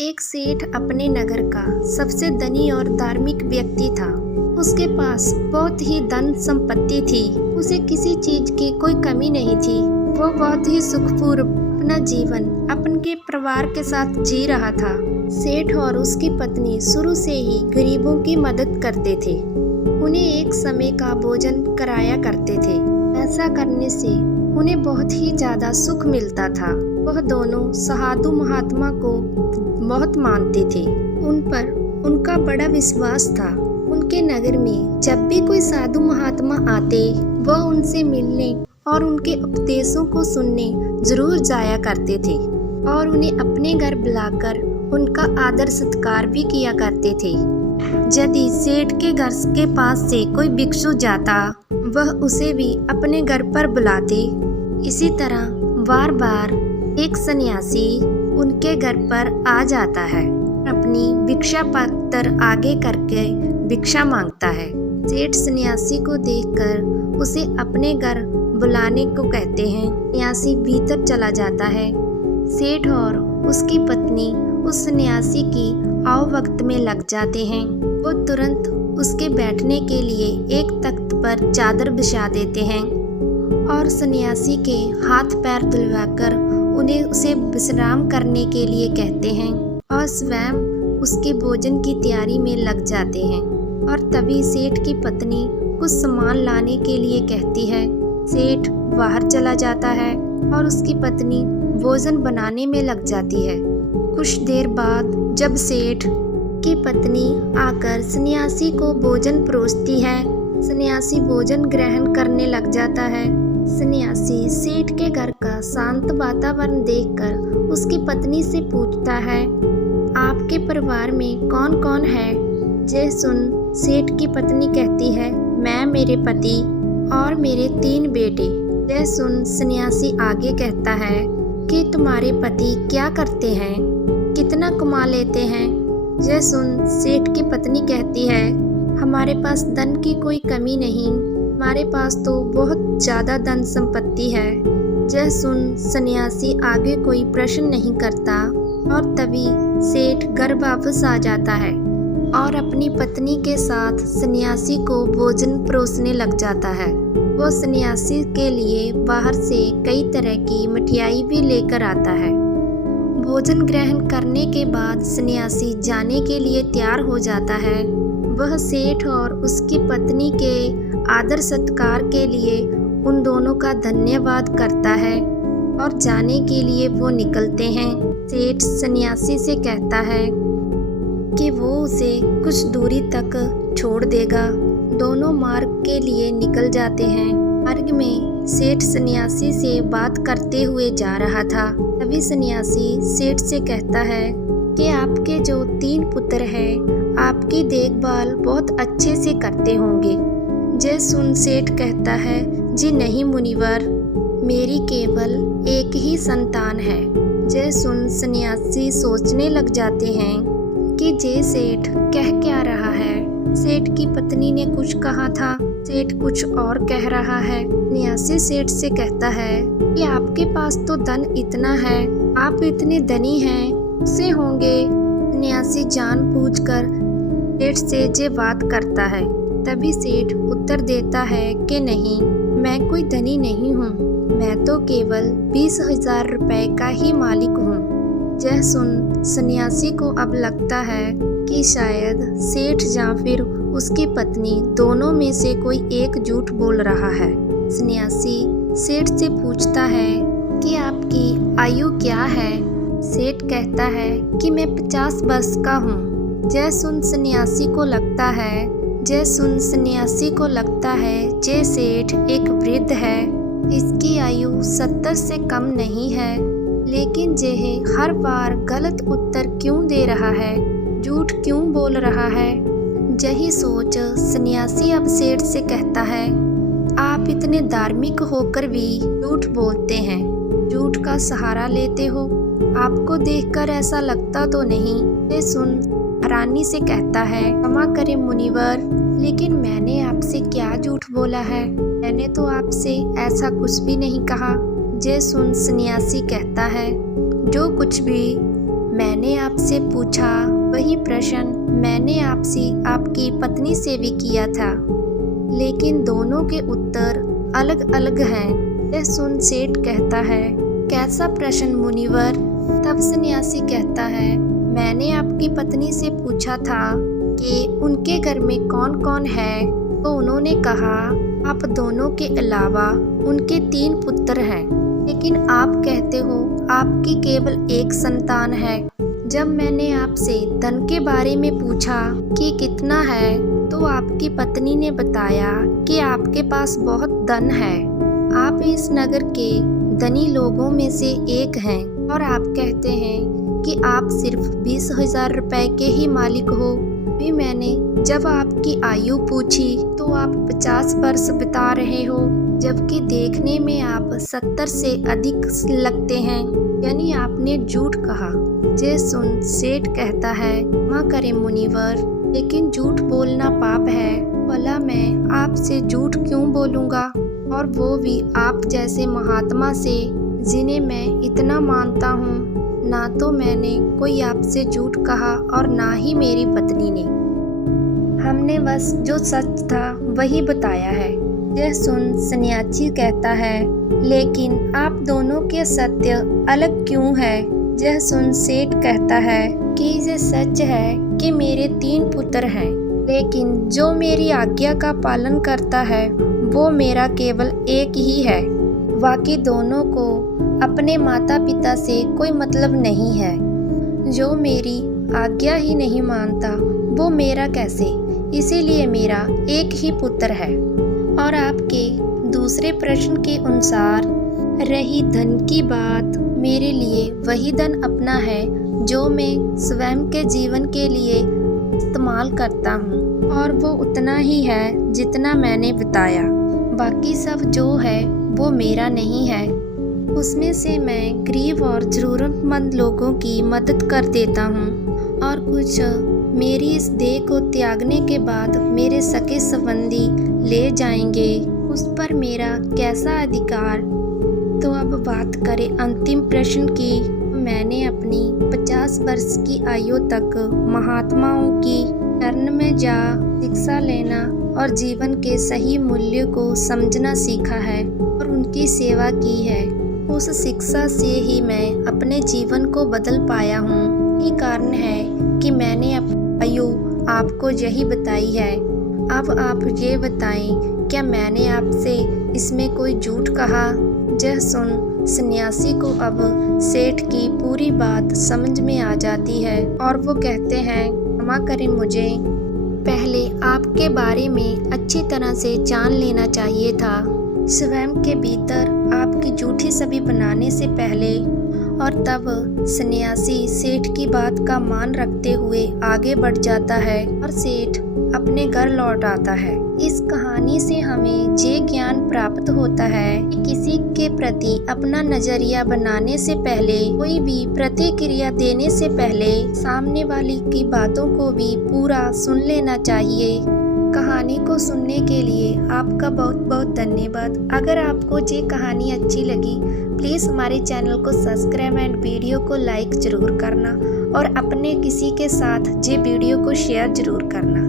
एक सेठ अपने नगर का सबसे धनी और धार्मिक व्यक्ति था। उसके पास बहुत ही धन संपत्ति थी। उसे किसी चीज की कोई कमी नहीं थी। वो बहुत ही सुखपूर्व अपना जीवन अपने परिवार के साथ जी रहा था। सेठ और उसकी पत्नी शुरू से ही गरीबों की मदद करते थे। उन्हें एक समय का भोजन कराया करते थे। ऐसा करने से उन्हें बहुत ही ज्यादा सुख मिलता था। वह दोनों साधु महात्मा को बहुत मानते थे। उन पर उनका बड़ा विश्वास था। उनके नगर में जब भी कोई साधु महात्मा आते, वह उनसे मिलने और उनके उपदेशों को सुनने जरूर जाया करते थे और उन्हें अपने घर बुलाकर उनका आदर सत्कार भी किया करते थे। यदि सेठ के घर के पास से कोई भिक्षु जाता, वह उसे भी अपने घर पर बुलाते। इसी तरह बार बार एक सन्यासी उनके घर पर आ जाता है, अपनी भिक्षा पत्र आगे करके भिक्षा मांगता है। सेठ सन्यासी को देखकर उसे अपने घर बुलाने को कहते हैं। सन्यासी भीतर चला जाता है। सेठ और उसकी पत्नी उस सन्यासी की आओ वक्त में लग जाते हैं। वो तुरंत उसके बैठने के लिए एक तख्त पर चादर बिछा देते हैं और सन्यासी के हाथ पैर धुलवाकर उन्हें उसे विश्राम करने के लिए कहते हैं और स्वयं उसके भोजन की तैयारी में लग जाते हैं। और तभी सेठ की पत्नी कुछ सामान लाने के लिए कहती है। सेठ बाहर चला जाता है और उसकी पत्नी भोजन बनाने में लग जाती है। कुछ देर बाद जब सेठ की पत्नी आकर सन्यासी को भोजन परोसती है, सन्यासी भोजन ग्रहण करने लग जाता है। सन्यासी सेठ के घर का शांत वातावरण देखकर उसकी पत्नी से पूछता है, आपके परिवार में कौन कौन है? यह सुन सेठ की पत्नी कहती है, मैं, मेरे पति और मेरे 3 बेटे। यह सुन सन्यासी आगे कहता है कि तुम्हारे पति क्या करते हैं, कितना कमा लेते हैं? यह सुन सेठ की पत्नी कहती है, हमारे पास धन की कोई कमी नहीं, हमारे पास तो बहुत ज़्यादा धन संपत्ति है। यह सुन सन्यासी आगे कोई प्रश्न नहीं करता और तभी सेठ घर वापस आ जाता है और अपनी पत्नी के साथ सन्यासी को भोजन परोसने लग जाता है। वो सन्यासी के लिए बाहर से कई तरह की मिठाई भी लेकर आता है। भोजन ग्रहण करने के बाद सन्यासी जाने के लिए तैयार हो जाता है। वह सेठ और उसकी पत्नी के आदर सत्कार के लिए उन दोनों का धन्यवाद करता है और जाने के लिए वो निकलते हैं। सेठ सन्यासी से कहता है कि वो उसे कुछ दूरी तक छोड़ देगा। दोनों मार्ग के लिए निकल जाते हैं। मार्ग में सेठ सन्यासी से बात करते हुए जा रहा था। तभी सन्यासी सेठ से कहता है कि आपके जो 3 पुत्र हैं, आपकी देखभाल बहुत अच्छे से करते होंगे। यह सुन सेठ कहता है, जी नहीं मुनिवर, मेरी केवल एक ही संतान है। यह सुन सन्यासी सोचने लग जाते हैं कि जे सेठ कह क्या रहा है। सेठ की पत्नी ने कुछ कहा था, सेठ कुछ और कह रहा है। सन्यासी सेठ से कहता है कि आपके पास तो धन इतना है, आप इतने धनी हैं, उससे होंगे। सन्यासी जानबूझकर सेठ से ये बात करता है। तभी सेठ उत्तर देता है कि नहीं, मैं कोई धनी नहीं हूँ, मैं तो केवल 20,000 रुपए का ही मालिक हूँ। यह सुन सन्यासी को अब लगता है कि शायद सेठ या फिर उसकी पत्नी दोनों में से कोई एक झूठ बोल रहा है। सन्यासी सेठ से पूछता है कि आपकी आयु क्या है? सेठ कहता है कि मैं 50 वर्ष का हूँ। यह सुन सन्यासी को लगता है जे सेठ एक वृद्ध है, इसकी आयु 70 से कम नहीं है, लेकिन यह हर बार गलत उत्तर क्यों दे रहा है, झूठ क्यों बोल रहा है? यही सोच सन्यासी अब सेठ से कहता है, आप इतने धार्मिक होकर भी झूठ बोलते हैं, झूठ का सहारा लेते हो, आपको देखकर ऐसा लगता तो नहीं। ये सुन रानी से कहता है, क्षमा करें मुनिवर, लेकिन मैंने आपसे क्या झूठ बोला है, मैंने तो आपसे ऐसा कुछ भी नहीं कहा। ये सुन सन्यासी कहता है, जो कुछ भी मैंने आपसे पूछा वही प्रश्न मैंने आपसे आपकी पत्नी से भी किया था, लेकिन दोनों के उत्तर अलग अलग हैं। यह सुन सेठ कहता है, कैसा प्रश्न मुनिवर? तब सन्यासी कहता है, मैंने आपकी पत्नी से पूछा था कि उनके घर में कौन कौन है, तो उन्होंने कहा आप दोनों के अलावा उनके 3 पुत्र हैं, लेकिन आप कहते हो आपकी केवल एक संतान है। जब मैंने आपसे धन के बारे में पूछा कि कितना है, तो आपकी पत्नी ने बताया कि आपके पास बहुत धन है, आप इस नगर के धनी लोगों में से एक हैं, और आप कहते हैं कि आप सिर्फ 20,000 रुपए के ही मालिक हो। भी मैंने जब आपकी आयु पूछी तो आप 50 वर्ष बिता रहे हो, जबकि देखने में आप 70 से अधिक लगते हैं, यानी आपने झूठ कहा। ये सुन सेठ कहता है, माँ करे मुनिवर, लेकिन झूठ बोलना पाप है, भला मैं आपसे झूठ क्यों बोलूँगा, और वो भी आप जैसे महात्मा से जिन्हें मैं इतना मानता हूँ। ना तो मैंने कोई आपसे झूठ कहा और ना ही मेरी पत्नी ने, हमने बस जो सच था वही बताया है। यह सुन सन्यासी कहता है, लेकिन आप दोनों के सत्य अलग क्यों है? यह सुन सेठ कहता है कि ये सच है कि मेरे 3 पुत्र हैं, लेकिन जो मेरी आज्ञा का पालन करता है वो मेरा केवल एक ही है, बाकी दोनों को अपने माता पिता से कोई मतलब नहीं है। जो मेरी आज्ञा ही नहीं मानता वो मेरा कैसे? इसीलिए मेरा एक ही पुत्र है। और आपके दूसरे प्रश्न के अनुसार रही धन की बात, मेरे लिए वही धन अपना है जो मैं स्वयं के जीवन के लिए इस्तेमाल करता हूँ, और वो उतना ही है जितना मैंने बताया। बाकी सब जो है वो मेरा नहीं है, उसमें से मैं गरीब और ज़रूरतमंद लोगों की मदद कर देता हूँ, और कुछ मेरी इस देह को त्यागने के बाद मेरे सगे संबंधी ले जाएंगे, उस पर मेरा कैसा अधिकार। तो अब बात करें अंतिम प्रश्न की। मैंने अपनी 50 वर्ष की आयु तक महात्माओं की शरण में जा शिक्षा लेना और जीवन के सही मूल्य को समझना सीखा है और उनकी सेवा की है। उस शिक्षा से ही मैं अपने जीवन को बदल पाया हूँ। यही कारण है कि मैंने आयु आपको यही बताई है। अब आप ये बताएं, क्या मैंने आपसे इसमें कोई झूठ कहा? यह सुन सन्यासी को अब सेठ की पूरी बात समझ में आ जाती है, और वो कहते हैं, क्षमा करें, मुझे पहले आपके बारे में अच्छी तरह से जान लेना चाहिए था। स्वयं के भीतर आपकी झूठी छवि बनाने से पहले। और तब सन्यासी सेठ की बात का मान रखते हुए आगे बढ़ जाता है और सेठ अपने घर लौट आता है। इस कहानी से हमें ये ज्ञान प्राप्त होता है कि किसी के प्रति अपना नजरिया बनाने से पहले, कोई भी प्रतिक्रिया देने से पहले सामने वाली की बातों को भी पूरा सुन लेना चाहिए। कहानी को सुनने के लिए आपका बहुत बहुत धन्यवाद। अगर आपको ये कहानी अच्छी लगी, प्लीज़ हमारे चैनल को सब्सक्राइब एंड वीडियो को लाइक ज़रूर करना, और अपने किसी के साथ ये वीडियो को शेयर ज़रूर करना।